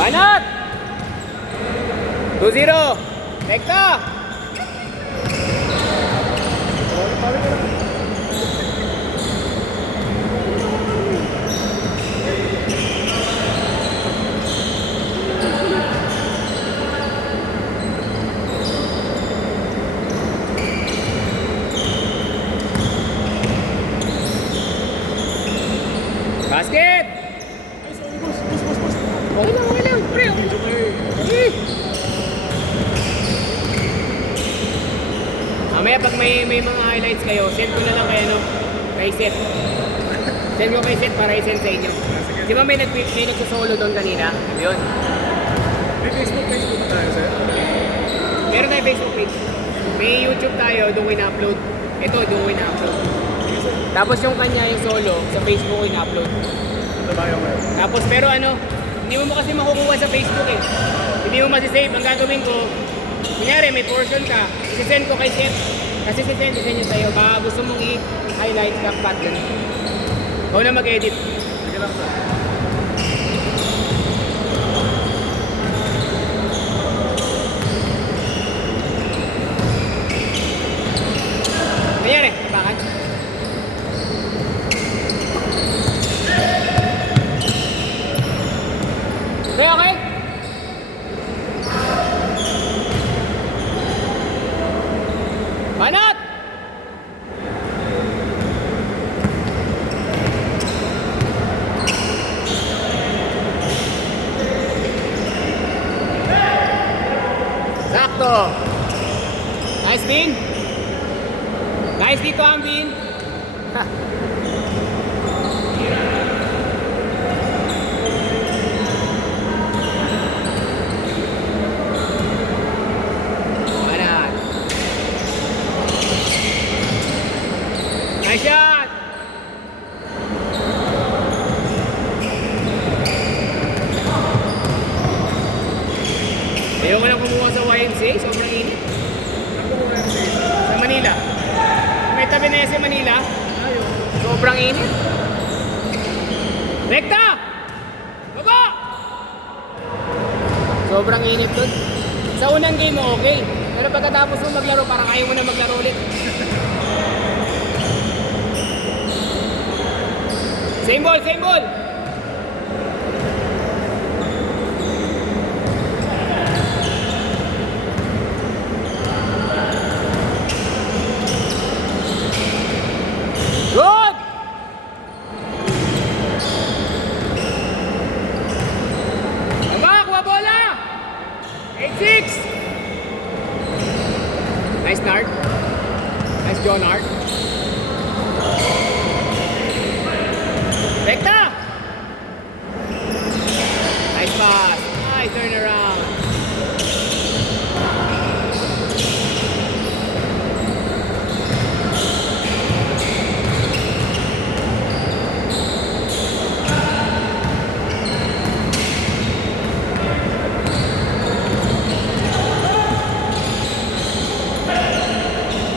Banat! 2-0. Rekta! Basket! Okay lang, pre. Mamaya pag may mga highlights kayo, send ko na lang kay Seth. Send ko kay Seth para i-send sa inyo. Di ba may nagsasolo doon kanina? Yun. May Facebook na tayo, sir? Meron tayo Facebook page. May YouTube tayo, doon ko ina-upload. Ito, doon ko ina-upload. Tapos yung kanya, yung solo, sa Facebook ko ina-upload. Ito tayo ngayon. Tapos pero hindi mo kasi makukuha sa Facebook eh. Hindi mo masisave. Ang gagawin ko, kunyari may portion ka, isisend ko kay Seth. Kasi sisend niya sa'yo. Baka gusto mong i-highlight ka pat dun. Ikaw na mag-edit. Sige lang, sir. Kunyari, bakit? Okay? Banat! Sakto! Nice, Bin! Nice dito ang Bin! Ha! Banat! Nice shot! Ayaw ko lang kumuha sa YMCA, sobrang init. Sa Manila. May tabi na yan sa Manila. Sobrang init. Rekta! Baba! Sobrang init doon. Sa unang game mo okay. Pero pagkatapos mo maglaro, parang ayaw mo na maglaro ulit. Same ball, same ball! Good! Tama, kuha bola! 8-6! Nice Nard. Nice John Nard. Rekta! Nice pass. Nice turnaround.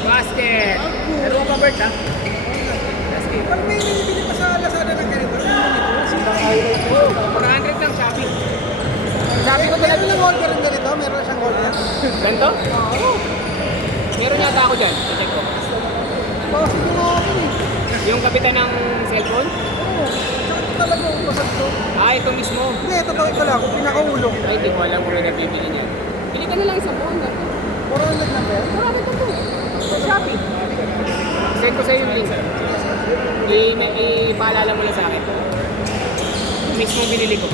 Basket. Laro ka, Bert, ha? Basket. Pag may binibili pa sa Lazada ng ganito, Oh, 400 lang Shopee. Shopee ko meron talaga. lang order ng ganito? Meron na siyang order? Ganto? Oo. Meron yata ako dyan. Check ko. Bakit mo nga ako eh? Yung kapitan ng cellphone? Oo. Saan talaga ako masag to? Ito mismo. Hindi, totoo ito lang. Pinakaulong. Ay, hindi ko alam kung may nabibili niyan. Bili ka na lang isang buwan. 400 na ba? Marami ito po. Sa Shopee. Send ko sa iyo yung link. Ipaalala mo lang sa akin. Yung mismo binili ko.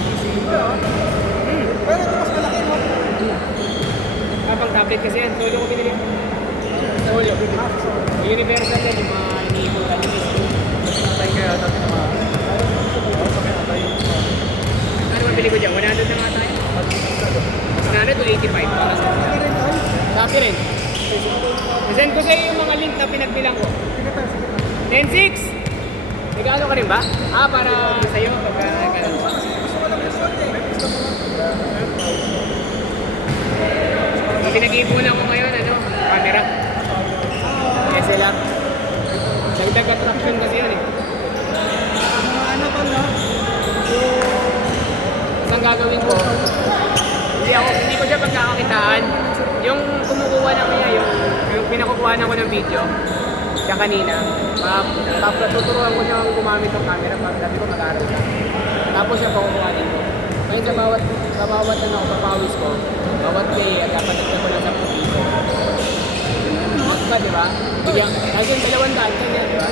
Pero ito mas malaki, no? Kapag tablet kasi yan. Solo ko binili. Solo. Universal yan. Yung mga iniiputan yung mismo. Patay kaya natin naman. Ano ba bili ko dyan? 100 na nga tayo. 100 to 85. Hindi rin tayo. Shopee rin. Send ko sa iyo yung mga link na pinagbilang ko. Sige tayo, sige tayo. 10-6! Nag-ano ka rin ba? Para sa'yo pagka nag-ano. Gusto ko lang result eh. Gusto ko lang. Yung pinag-iipunan ko ngayon, camera. SLR. Dagdag attraction kasi yun eh. Mga ano pa, no? Isang ang gagawin ko, hindi ko siya pagkakakitaan. Yung kumukuha na kaya, yung pinakukuhanan ko ng video, siya kanina, tuturuan ko siyang gumamit ng camera pag dati ko mag-aaral siya. Tapos siya pakukuhanin ko. Ngayon sa bawat ano, papawis ko, bawat play, dapat nagtag ko lang sa video. Ba, di ba? Kasi yung 200 kanya, di ba?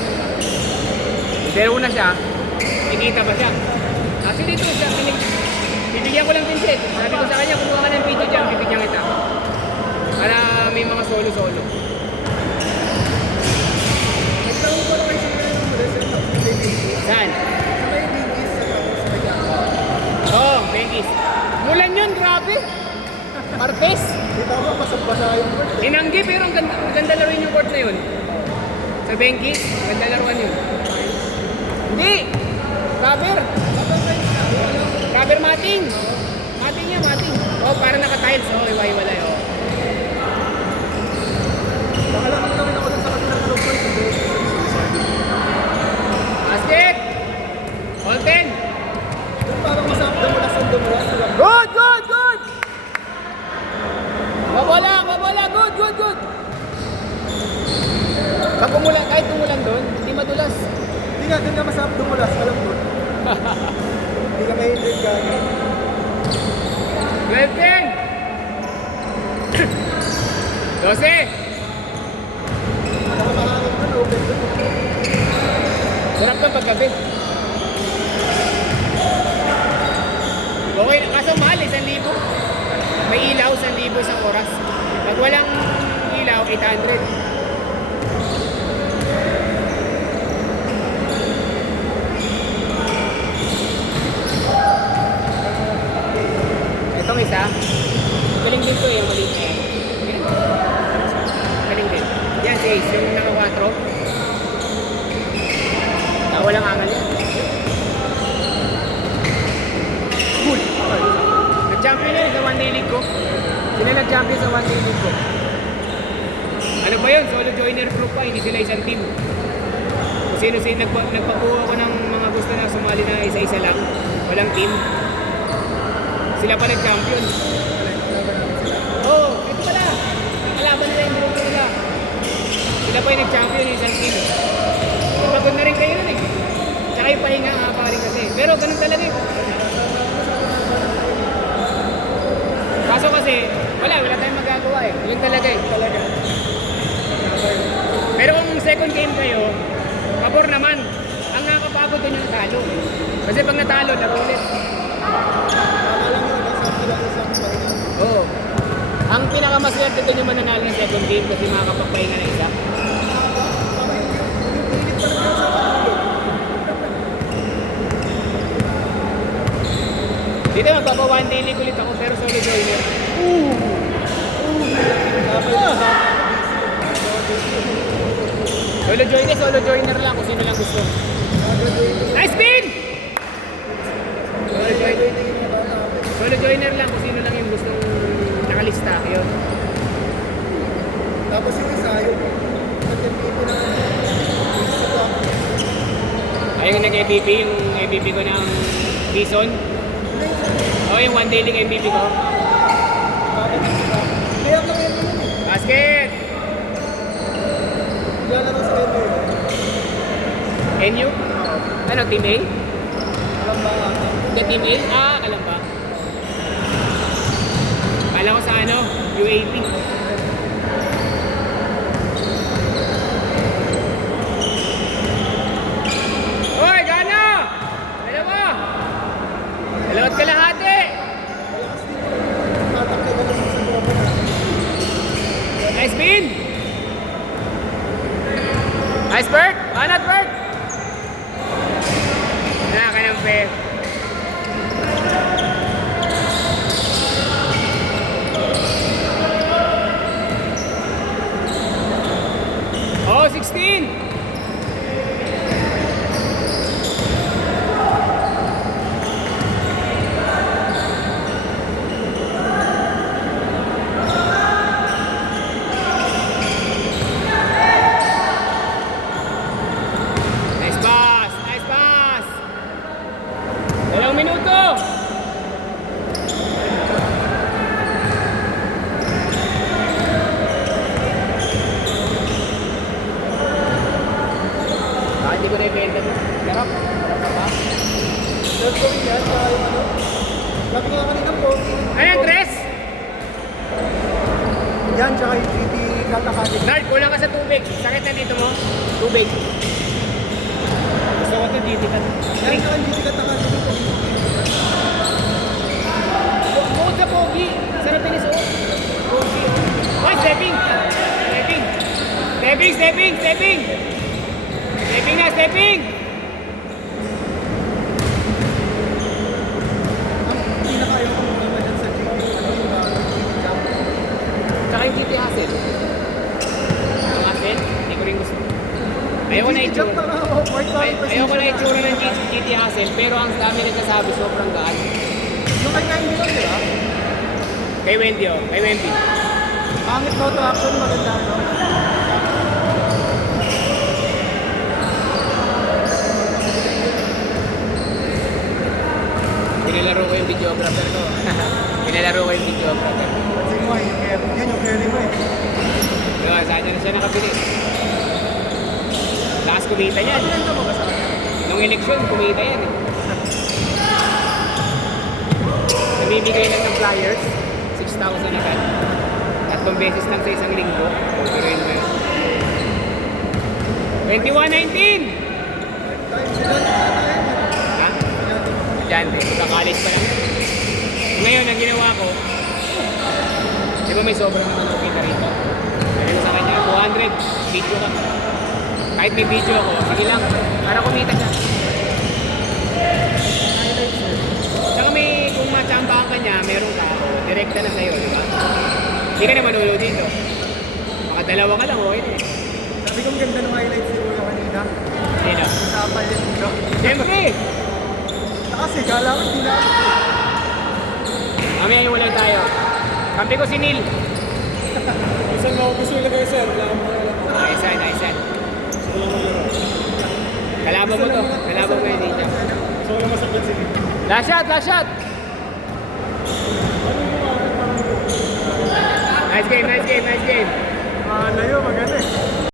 Pero una siya, nakikita pa siya. Kasi dito siya, bibigyan ko lang din siya. Sabi ko sa kanya, kumuha ka ng video dyan, bibigyan kita. Para may mga solo-solo. Nagtanong ko naman siya ng result of the baby. Saan? Sa may babies, sa Tagaytay. Oo, Bengis. Mulan yun, grabe. Martes. Di tama, pasabasa yung word. Tinanggi, pero ang ganda laruin yung court na yun. Sa Bengis, ganda laruan yun. Hindi! Cover! Cover mating! Mating yan, mating. Oh, parang naka-tiles. Oh, iwa-iwalay. Oh. Baka lang naman ako sa kabilang loob ko. Basket! All 10! Parang masarap dumulas ang dumulas. Good, good, good! Babola, babola, good, good, good! Pag umulan, kahit umulan doon, hindi madulas. Hindi nga, doon nga masarap dumulas. Alam ko. Hindi ka mahilig ka. 12! 12! Nakamahanap ko, open ko. Sarap ng paggabi. Okay, kaso mahal, 1,000. May ilaw, 1,000 isang oras. Pag walang ilaw, 800. Itong isa, galing din to eh, yung maliit na yan. Yan. Galing din. Yan si Ace, yung naka-4. Walang angal yan. Cool. Nag-champion yan sa one day league ko. Sila nag-champion sa one day league ko. Ano ba yun? Solo joiner group pa, hindi sila isang team. Kung sino-sino, nagpakuha ko ng mga gusto na sumali na isa-isa lang. Walang team. Sila pa nag-champion. Oo, ito pala. Kalaban nila yung grupo nila. Sila pa yung nag-champion yung isang team. Pagod na rin kayo nun eh. Tsaka yung pahinga nga pa rin kasi. Pero ganun talaga eh. Kaso kasi, wala tayong magagawa eh. Yun talaga eh. Talaga. Pero kung second game kayo, pabor naman. Ang nakakapagod dun yung talo. Kasi pag natalo, laro ulit. Alam mo, nasa isang pahinga. Oo. Ang pinakamaswerte dun yung mananalo ng second game kasi makakapagpahinga na isa. Dito magpapa one day league ulit ako pero solo joiner. Solo joiner lang kung sino lang gusto. Nice spin! Solo joiner lang kung sino lang yung gustong nakalista. Yun. Tapos yung isa, yung nag-MVP na Ayun yung nag-MVP, yung MVP ko ng season. Oo, yung one day league MVP ko. kaya kami yun eh. Basket! Lalaro sa kayo yun. NU? Ano, Team A? Alam ba? The Team A? Ah, alam ba? Kala ko sa ano, UAP. Hoy, gana! Dalawa! Dalawat kalahati! Malakas din yun. Tatakay ka lang sa tropa na. Nice spin! Nice Bert! Banat Bert! Nakakampi. yan, tsaka yung ano. Sabi ko nga kanina po, Ano yung dress? yan, tsaka yung GT Katakati. Nard, kulang ka sa tubig. Sakit na dito mo. Tubig. Gusto ko ito dito ka. Yan, tsaka yung GT Katakati po. Bukod sa pogi. Sarap din isuot. Pogi. Hoy, stepping. Stepping. Stepping, stepping, stepping. Stepping na, stepping. Ang pinakayaw ko naman dyan sa GT, ano yung GT Jump. Tsaka yung GT Hassel. Ang Hassel, hindi ko rin gusto. Ayoko na GT Jump itsura. na nga ako, white power Ayoko na itsura ng GT Hassel, pero ang dami nagsasabi sobrang gaan. Yung kay Wendy lang, di ba? Kay Wendy, oh. Kay Wendy. Pangit no traction, maganda, no? Pinalaro ko yung videographer ko. Pinalaro ko yung videographer. Pansin mo, yung carry, yan yung carry mo eh. Diba, saan na siya nakabili? Lakas kumita yan. Pinanta mo ba sa kanya? Nung eleksyon, kumita yan eh. Namimigay lang ng flyers, 6,000 agad. 3 beses lang sa isang linggo. Overin mo yun. 21-19! Time sila, nakatayin. Ha? Estudyante, kaka-college pa lang. Ngayon, ang ginawa ko, di ba may sobrang naman okay na rito? Sabi ko sa kanya, 200, video ka. Kahit may video ako, sige lang, para kumita siya. Saka may, kung matsambahan ka niya, meron ka, direkta na sa'yo, di ba? Hindi ka na manulog dito. Baka dalawa ka lang, okay na eh. Sabi kong ganda ng highlights ni Kuya kanina. Sino? Tapal yan dito. Siyempre! Kasi kala ko hindi na. Mamaya iwalay tayo. Kampi ko si Neil. Isang gusto nila kayo sir. Wala kang mga alam. Nice one, nice one. Kalaban mo to. Kalaban mo yun, Ninja. So wala masakit sige. Last shot, last shot! Nice game, nice game, nice game. Layo, maganda eh.